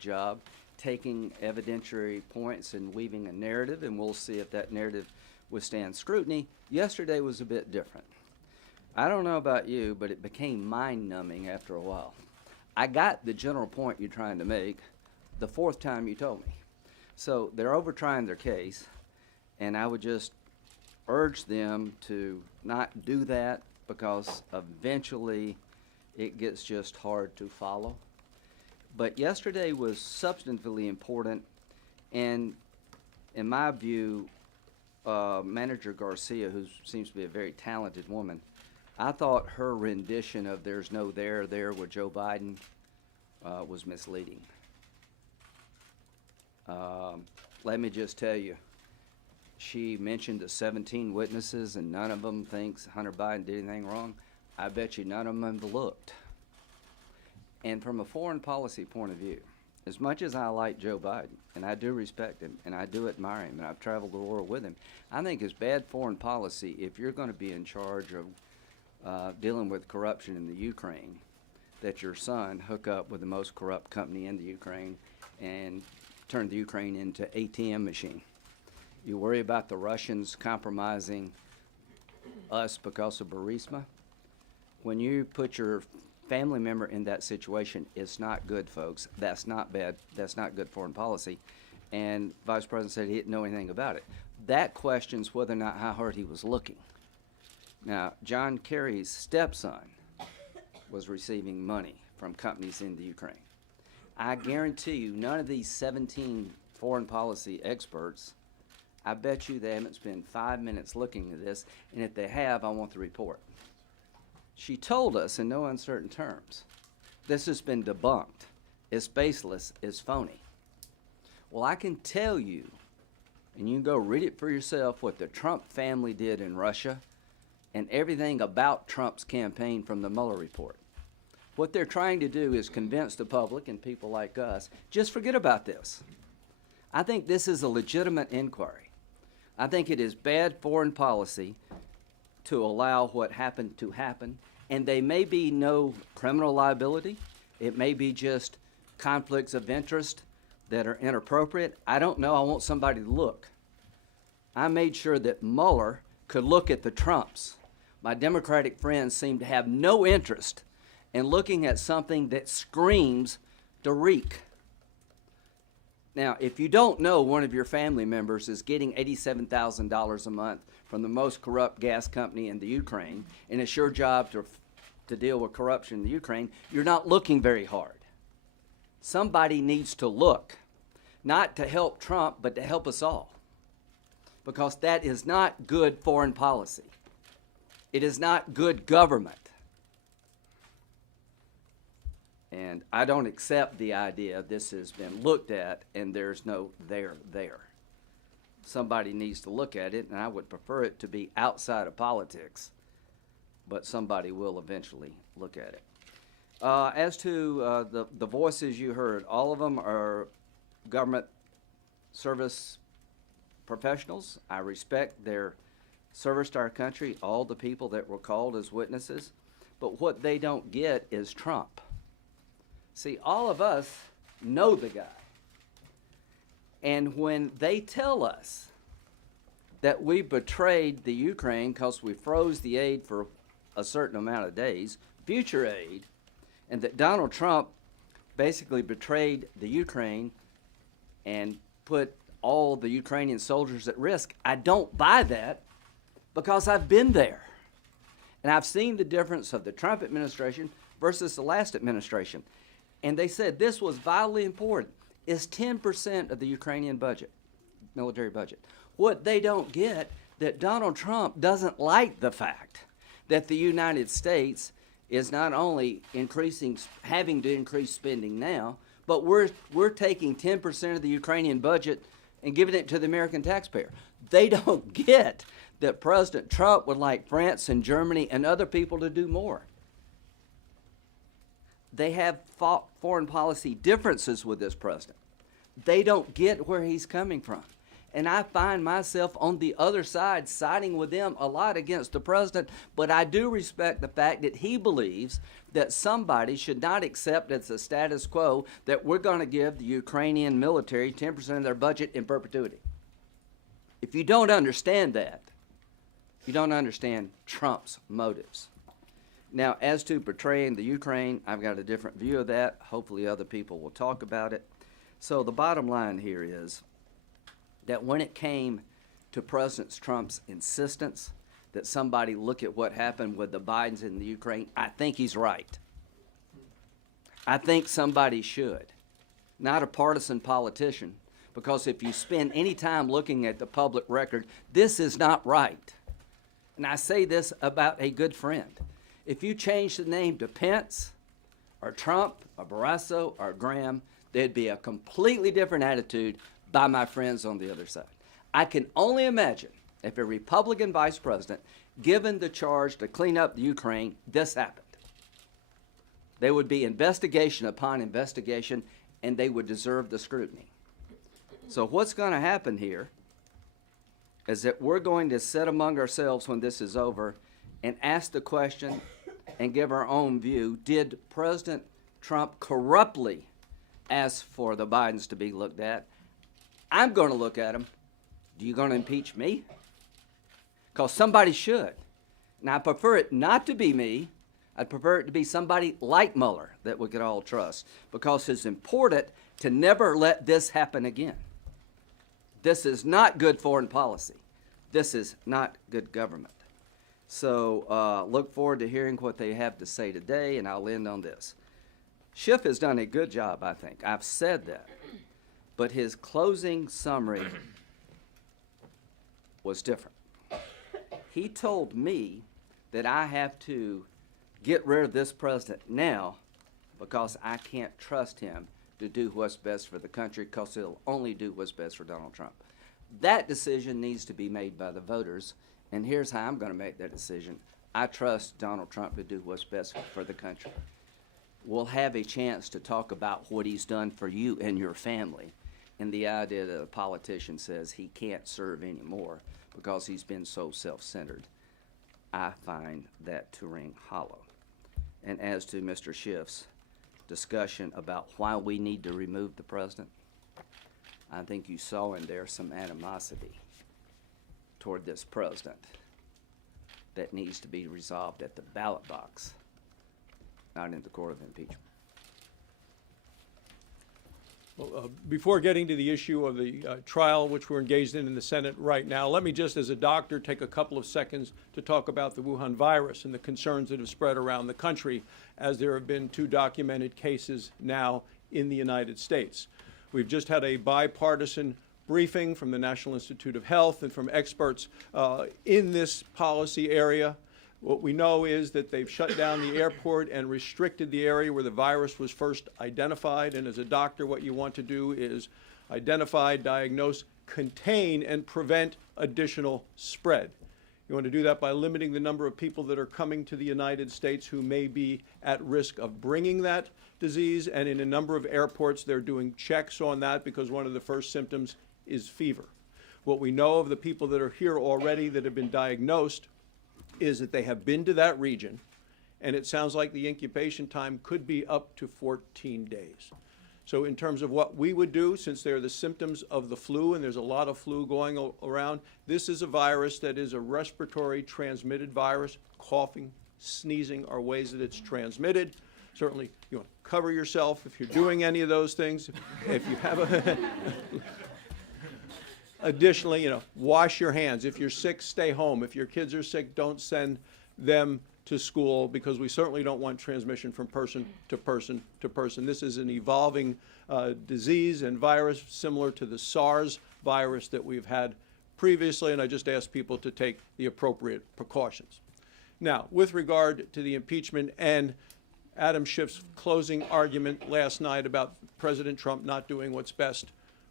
job taking evidentiary points and weaving a narrative, and we'll see if that narrative withstands scrutiny. Yesterday was a bit different. I don't know about you, but it became mind-numbing after a while. I got the general point you're trying to make the fourth time you told me. So they're over-trying their case, and I would just urge them to not do that, because eventually it gets just hard to follow. But yesterday was substantively important, and in my view, Manager Garcia, who seems to be a very talented woman, I thought her rendition of "there's no there with Joe Biden" was misleading. Let me just tell you, she mentioned the 17 witnesses, and none of them thinks Hunter Biden did anything wrong. I bet you none of them have looked. And from a foreign policy point of view, as much as I like Joe Biden, and I do respect him, and I do admire him, and I've traveled the world with him, I think it's bad foreign policy if you're going to be in charge of dealing with corruption in the Ukraine, that your son hook up with the most corrupt company in the Ukraine and turn the Ukraine into ATM machine. You worry about the Russians compromising us because of Burisma. When you put your family member in that situation, it's not good, folks. That's not bad. That's not good foreign policy. And Vice President said he didn't know anything about it. That questions whether or not how hard he was looking. Now, John Kerry's stepson was receiving money from companies in the Ukraine. I guarantee you none of these 17 foreign policy experts, I bet you they haven't spent 5 minutes looking at this, and if they have, I want the report. She told us in no uncertain terms, this has been debunked. It's baseless, it's phony. Well, I can tell you, and you can go read it for yourself, what the Trump family did in Russia and everything about Trump's campaign from the Mueller report. What they're trying to do is convince the public and people like us, just forget about this. I think this is a legitimate inquiry. I think it is bad foreign policy to allow what happened to happen, and they may be no criminal liability. It may be just conflicts of interest that are inappropriate. I don't know. I want somebody to look. I made sure that Mueller could look at the Trumps. My Democratic friends seem to have no interest in looking at something that screams to reek. Now, if you don't know one of your family members is getting $87,000 a month from the most corrupt gas company in the Ukraine, and it's your job to deal with corruption in the Ukraine, you're not looking very hard. Somebody needs to look, not to help Trump, but to help us all, because that is not good foreign policy. It is not good government. And I don't accept the idea this has been looked at and there's no there. Somebody needs to look at it, and I would prefer it to be outside of politics, but somebody will eventually look at it. As to the voices you heard, all of them are government service professionals. I respect their service to our country, all the people that were called as witnesses, but what they don't get is Trump. See, all of us know the guy. And when they tell us that we betrayed the Ukraine because we froze the aid for a certain amount of days, future aid, and that Donald Trump basically betrayed the Ukraine and put all the Ukrainian soldiers at risk, I don't buy that, because I've been there. And I've seen the difference of the Trump administration versus the last administration. And they said this was vitally important. It's 10% of the Ukrainian budget, military budget. What they don't get, that Donald Trump doesn't like the fact that the United States is not only having to increase spending now, but we're taking 10% of the Ukrainian budget and giving it to the American taxpayer. They don't get that President Trump would like France and Germany and other people to do more. They have foreign policy differences with this president. They don't get where he's coming from. And I find myself on the other side siding with them a lot against the president, but I do respect the fact that he believes that somebody should not accept as a status quo that we're going to give the Ukrainian military 10% of their budget in perpetuity. If you don't understand that, you don't understand Trump's motives. Now, as to portraying the Ukraine, I've got a different view of that. Hopefully other people will talk about it. So the bottom line here is that when it came to President Trump's insistence that somebody look at what happened with the Bidens in the Ukraine, I think he's right. I think somebody should, not a partisan politician, because if you spend any time looking at the public record, this is not right. And I say this about a good friend. If you change the name to Pence or Trump or Barrasso or Graham, there'd be a completely different attitude by my friends on the other side. I can only imagine if a Republican vice president given the charge to clean up the Ukraine, this happened. There would be investigation upon investigation, and they would deserve the scrutiny. So what's going to happen here is that we're going to sit among ourselves when this is over and ask the question and give our own view. Did President Trump corruptly ask for the Bidens to be looked at? I'm going to look at them. Are you going to impeach me? Because somebody should. Now, I prefer it not to be me. I'd prefer it to be somebody like Mueller that we could all trust, because it's important to never let this happen again. This is not good foreign policy. This is not good government. So look forward to hearing what they have to say today, and I'll end on this. Schiff has done a good job, I think. I've said that. But his closing summary was different. He told me that I have to get rid of this president now because I can't trust him to do what's best for the country, because he'll only do what's best for Donald Trump. That decision needs to be made by the voters, and here's how I'm going to make that decision. I trust Donald Trump to do what's best for the country. We'll have a chance to talk about what he's done for you and your family, and the idea that a politician says he can't serve anymore because he's been so self-centered. I find that to ring hollow. And as to Mr. Schiff's discussion about why we need to remove the president, I think you saw in there some animosity toward this president that needs to be resolved at the ballot box, not in the court of impeachment. Well, before getting to the issue of the trial, which we're engaged in the Senate right now, let me just, as a doctor, take a couple of seconds to talk about the Wuhan virus and the concerns that have spread around the country, as there have been 2 documented cases now in the United States. We've just had a bipartisan briefing from the National Institute of Health and from experts in this policy area. What we know is that they've shut down the airport and restricted the area where the virus was first identified. And as a doctor, what you want to do is identify, diagnose, contain, and prevent additional spread. You want to do that by limiting the number of people that are coming to the United States who may be at risk of bringing that disease. And in a number of airports, they're doing checks on that because one of the first symptoms is fever. What we know of the people that are here already that have been diagnosed is that they have been to that region, and it sounds like the incubation time could be up to 14 days. So in terms of what we would do, since they're the symptoms of the flu, and there's a lot of flu going around, this is a virus that is a respiratory transmitted virus. Coughing, sneezing are ways that it's transmitted. Certainly, you want to cover yourself if you're doing any of those things. If you have a Additionally, wash your hands. If you're sick, stay home. If your kids are sick, don't send them to school, because we certainly don't want transmission from person to person to person. This is an evolving disease and virus similar to the SARS virus that we've had previously, and I just ask people to take the appropriate precautions. Now, with regard to the impeachment and Adam Schiff's closing argument last night about President Trump not doing what's best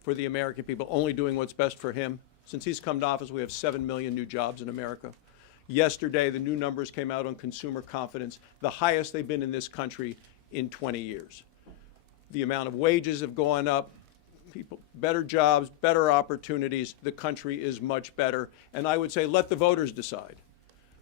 for the American people, only doing what's best for him. Since he's come to office, we have 7 million new jobs in America. Yesterday, the new numbers came out on consumer confidence, the highest they've been in this country in 20 years. The amount of wages have gone up people better jobs, better opportunities, the country is much better. And I would say let the voters decide.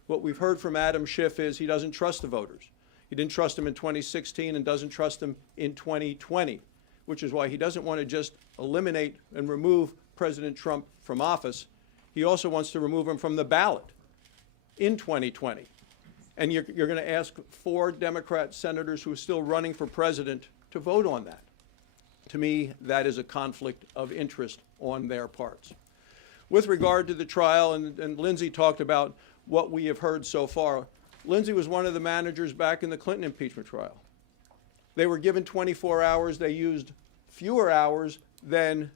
What we've heard from Adam Schiff is he doesn't trust the voters. He didn't trust them in 2016 and doesn't trust them in 2020, which is why he doesn't want to just eliminate and remove President Trump from office. He also wants to remove him from the ballot in 2020. And you're going to ask 4 Democrat senators who are still running for president to vote on that. To me, that is a conflict of interest on their parts. With regard to the trial, and Lindsey talked about what we have heard so far, Lindsey was one of the managers back in the Clinton impeachment trial. They were given 24 hours. They used fewer hours than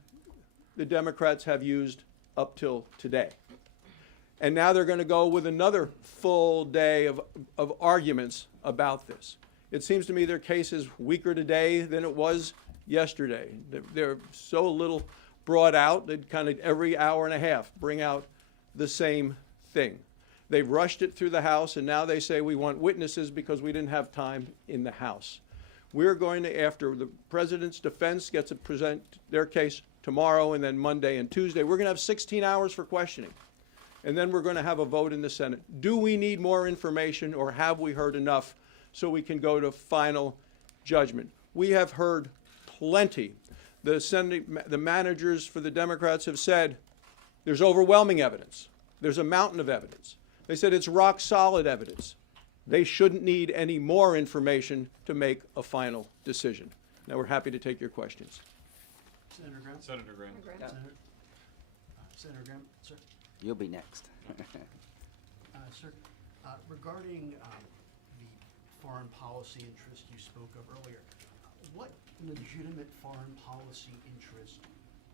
the Democrats have used up till today. And now they're going to go with another full day of arguments about this. It seems to me their case is weaker today than it was yesterday. They're so little brought out that kind of every hour and a half bring out the same thing. They've rushed it through the House, and now they say we want witnesses because we didn't have time in the House. We're going to, after the president's defense gets to present their case tomorrow and then Monday and Tuesday, we're going to have 16 hours for questioning. And then we're going to have a vote in the Senate. Do we need more information, or have we heard enough so we can go to final judgment? We have heard plenty. The managers for the Democrats have said there's overwhelming evidence. There's a mountain of evidence. They said it's rock solid evidence. They shouldn't need any more information to make a final decision. Now we're happy to take your questions. Senator Graham? Senator Graham. Senator Graham, sir. You'll be next. Sir, regarding the foreign policy interest you spoke of earlier, what legitimate foreign policy interest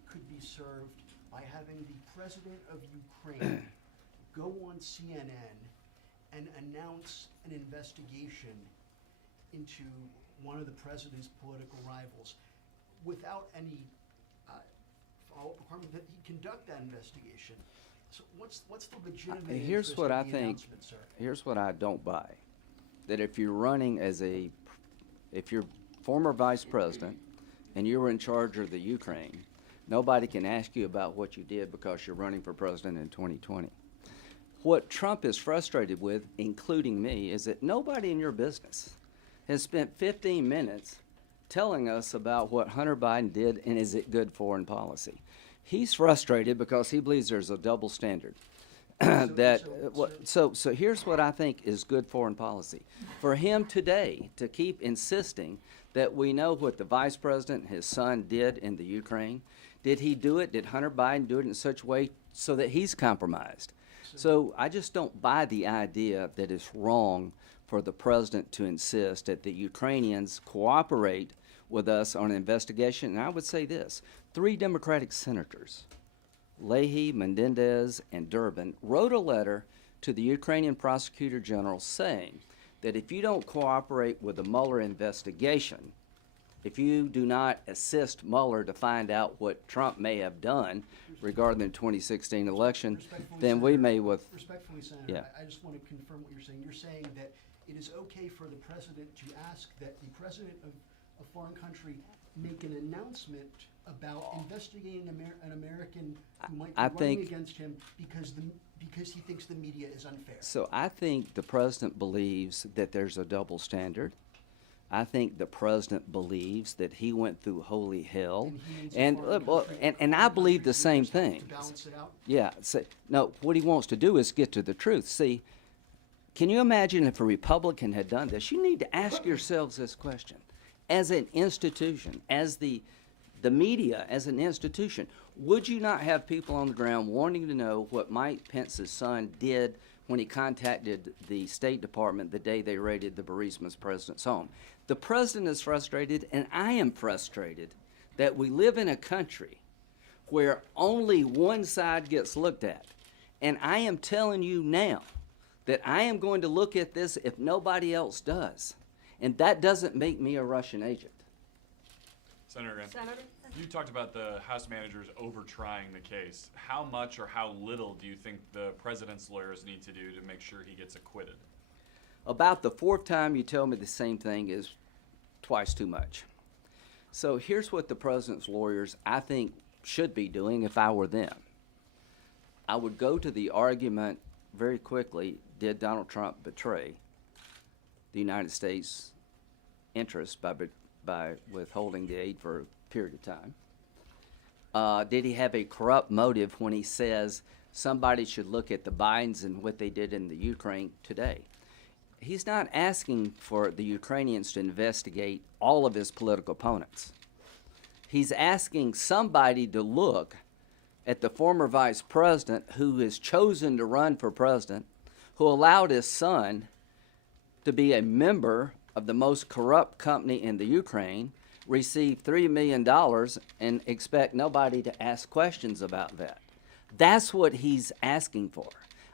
could be served by having the president of Ukraine go on CNN and announce an investigation into one of the president's political rivals without any follow-up requirement that he conduct that investigation? So what's the legitimate Here's interest what of I the think. announcement, sir? Here's what I don't buy. That if you're running if you're former vice president and you were in charge of the Ukraine, nobody can ask you about what you did because you're running for president in 2020. What Trump is frustrated with, including me, is that nobody in your business has spent 15 minutes telling us about what Hunter Biden did and is it good foreign policy. He's frustrated because he believes there's a double standard. So here's what I think is good foreign policy. For him today to keep insisting that we know what the vice president and his son did in the Ukraine, did he do it? Did Hunter Biden do it in such a way so that he's compromised? So I just don't buy the idea that it's wrong for the president to insist that the Ukrainians cooperate with us on an investigation. And I would say this, 3 Democratic senators, Leahy, Menendez, and Durbin, wrote a letter to the Ukrainian prosecutor general saying that if you don't cooperate with the Mueller investigation, if you do not assist Mueller to find out what Trump may have done regarding the 2016 election, then we may with... Respectfully, Senator, Yeah. I just want to confirm what you're saying. You're saying that it is okay for the president to ask that the president of a foreign country make an announcement about investigating an American who might be running against him because he thinks the media is unfair. So I think the president believes that there's a double standard. I think the president believes that he went through holy hell, and I believe the same thing. To balance it out? Yeah. No, what he wants to do is get to the truth. See, can you imagine if a Republican had done this? You need to ask yourselves this question. As an institution, as the media, as an institution, would you not have people on the ground wanting to know what Mike Pence's son did when he contacted the State Department the day they raided the Burisma's president's home? The president is frustrated, and I am frustrated that we live in a country where only one side gets looked at. And I am telling you now that I am going to look at this if nobody else does. And that doesn't make me a Russian agent. Senator Graham. Senator? You talked about the House managers over-trying the case. How much or how little do you think the president's lawyers need to do to make sure he gets acquitted? About the 4th time you tell me the same thing is twice too much. So here's what the president's lawyers, I think, should be doing if I were them. I would go to the argument very quickly, did Donald Trump betray the United States interest by withholding the aid for a period of time? Did he have a corrupt motive when he says somebody should look at the Bidens and what they did in the Ukraine today? He's not asking for the Ukrainians to investigate all of his political opponents. He's asking somebody to look at the former vice president who is chosen to run for president, who allowed his son to be a member of the most corrupt company in the Ukraine, receive $3 million, and expect nobody to ask questions about that. That's what he's asking for.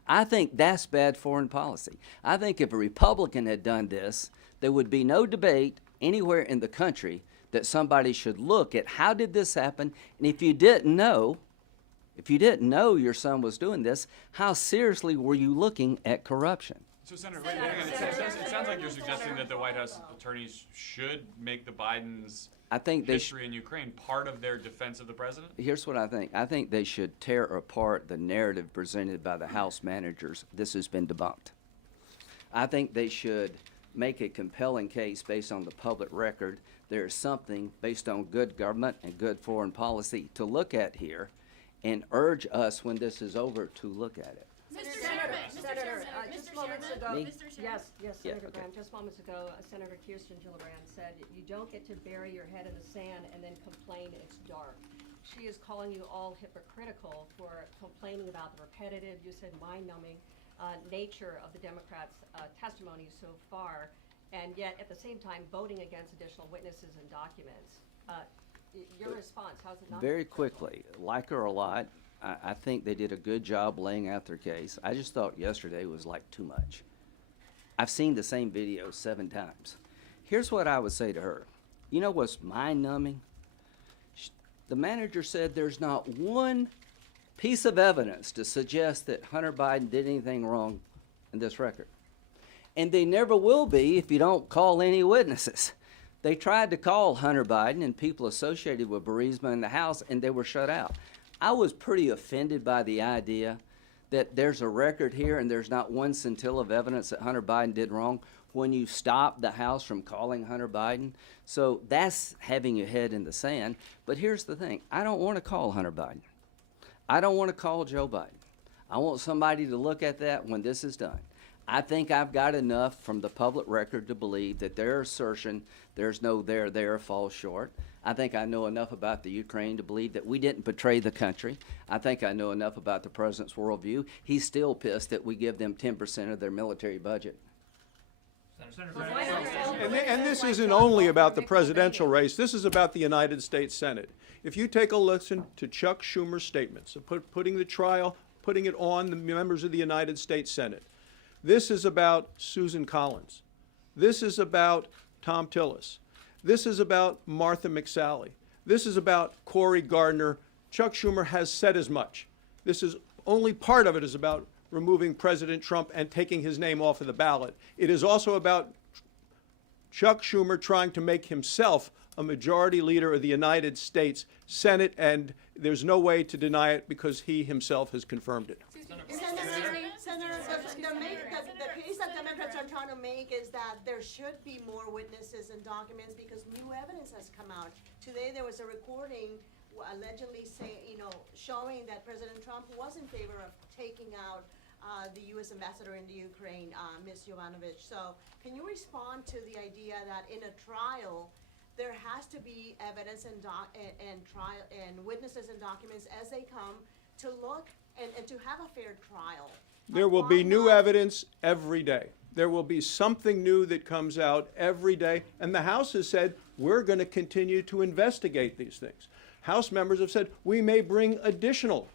I think that's bad foreign policy. I think if a Republican had done this, there would be no debate anywhere in the country that somebody should look at how did this happen, and if you didn't know your son was doing this, how seriously were you looking at corruption? So, Senator, wait, hang on. It sounds like you're suggesting that the White House attorneys should make the Bidens' I think they history in Ukraine part of their defense of the president? Here's what I think. I think they should tear apart the narrative presented by the House managers. This has been debunked. I think they should make a compelling case based on the public record. There is something based on good government and good foreign policy to look at here, and urge us when this is over to look at it. Senator, just moments ago, Me? yes, Yeah, Senator okay. Graham, just moments ago, Senator Kirsten Gillibrand said, you don't get to bury your head in the sand and then complain it's dark. She is calling you all hypocritical for complaining about the repetitive, you said mind-numbing, nature of the Democrats' testimony so far, and yet at the same time voting against additional witnesses and documents. Your response, how's it not? Very hypocritical? quickly, like her a lot, I think they did a good job laying out their case. I just thought yesterday was like too much. I've seen the same video 7 times. Here's what I would say to her. You know what's mind-numbing? The manager said there's not one piece of evidence to suggest that Hunter Biden did anything wrong in this record. And they never will be if you don't call any witnesses. They tried to call Hunter Biden and people associated with Burisma in the House, and they were shut out. I was pretty offended by the idea that there's a record here and there's not one scintilla of evidence that Hunter Biden did wrong when you stop the House from calling Hunter Biden. So that's having your head in the sand. But here's the thing. I don't want to call Hunter Biden. I don't want to call Joe Biden. I want somebody to look at that when this is done. I think I've got enough from the public record to believe that their assertion, there's no there falls short. I think I know enough about the Ukraine to believe that we didn't betray the country. I think I know enough about the president's worldview. He's still pissed that we give them 10% of their military budget. And this isn't only about the presidential race. This is about the United States Senate. If you take a listen to Chuck Schumer's statements, of putting the trial, putting it on the members of the United States Senate, this is about Susan Collins. This is about Tom Tillis. This is about Martha McSally. This is about Cory Gardner. Chuck Schumer has said as much. This is only part of it is about removing President Trump and taking his name off of the ballot. It is also about Chuck Schumer trying to make himself a majority leader of the United States Senate, and there's no way to deny it because he himself has confirmed it. Senator, the case that Democrats are trying to make is that there should be more witnesses and documents because new evidence has come out. Today there was a recording allegedly showing that President Trump was in favor of taking out the U.S. ambassador in the Ukraine, Ms. Yovanovitch. So can you respond to the idea that in a trial there has to be evidence and witnesses and documents as they come to look and to have a fair trial? There will be new evidence every day. There will be something new that comes out every day. And the House has said, we're going to continue to investigate these things. House members have said, we may bring additional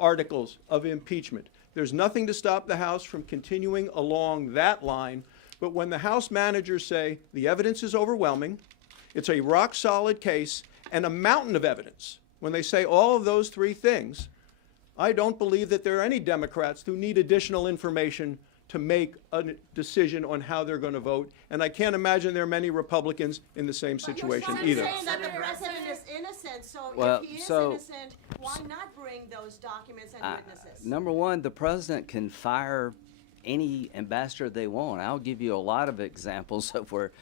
articles of impeachment. There's nothing to stop the House from continuing along that line. But when the House managers say the evidence is overwhelming, it's a rock-solid case, and a mountain of evidence, when they say all of those 3 things, I don't believe that there are any Democrats who need additional information to make a decision on how they're going to vote. And I can't imagine there are many Republicans in the same situation You're either. saying that the president is innocent, so Well, if he is so- innocent, why not bring those documents and witnesses? Number one, the president can fire any ambassador they want. I'll give you a lot of examples of where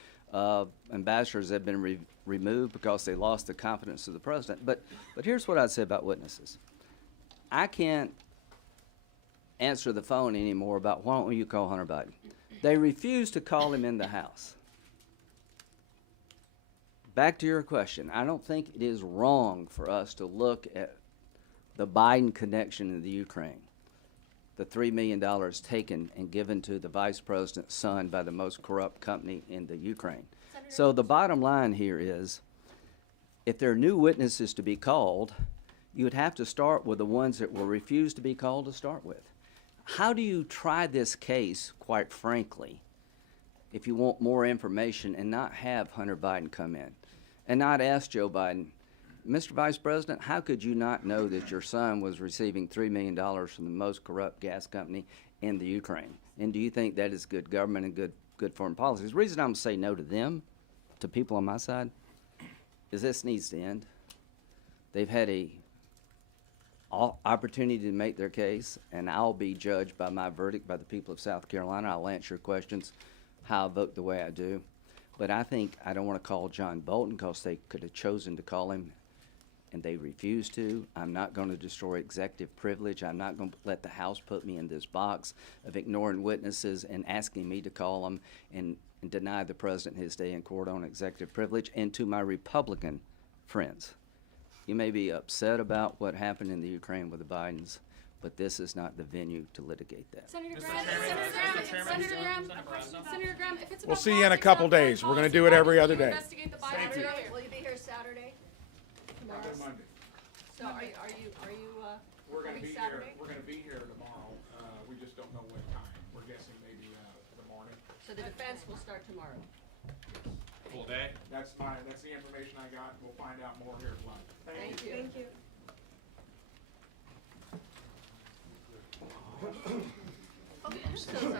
ambassadors have been removed because they lost the confidence of the president. But here's what I'd say about witnesses. I can't answer the phone anymore about why don't you call Hunter Biden. They refused to call him in the House. Back to your question, I don't think it is wrong for us to look at the Biden connection in the Ukraine. The $3 million taken and given to the vice president's son by the most corrupt company in the Ukraine. So the bottom line here is, if there are new witnesses to be called, you would have to start with the ones that were refused to be called to start with. How do you try this case, quite frankly, if you want more information and not have Hunter Biden come in and not ask Joe Biden, Mr. Vice President, how could you not know that your son was receiving $3 million from the most corrupt gas company in the Ukraine? And do you think that is good government and good foreign policy? The reason I'm going to say no to them, to people on my side, is this needs to end. They've had a opportunity to make their case, and I'll be judged by my verdict by the people of South Carolina. I'll answer your questions how I vote the way I do. But I think I don't want to call John Bolton because they could have chosen to call him and they refused to. I'm not going to destroy executive privilege. I'm not going to let the House put me in this box of ignoring witnesses and asking me to call them and deny the president his day in court on executive privilege. And to my Republican friends, you may be upset about what happened in the Ukraine with the Bidens, but this is not the venue to litigate that. Senator Graham, Senator Graham, if it's about We'll see you in a politics, couple not foreign days. We're gonna policy, do it why every didn't other you day. investigate the Biden earlier? Will you be here Saturday? Tomorrow? So are you We're gonna coming be here, Saturday? we're gonna be here tomorrow, we just don't know what time, we're guessing maybe, the morning. So the defense will start tomorrow. Full day? That's the information I got, we'll find out more here at lunch. Thank you. Thank you. I'm so sorry.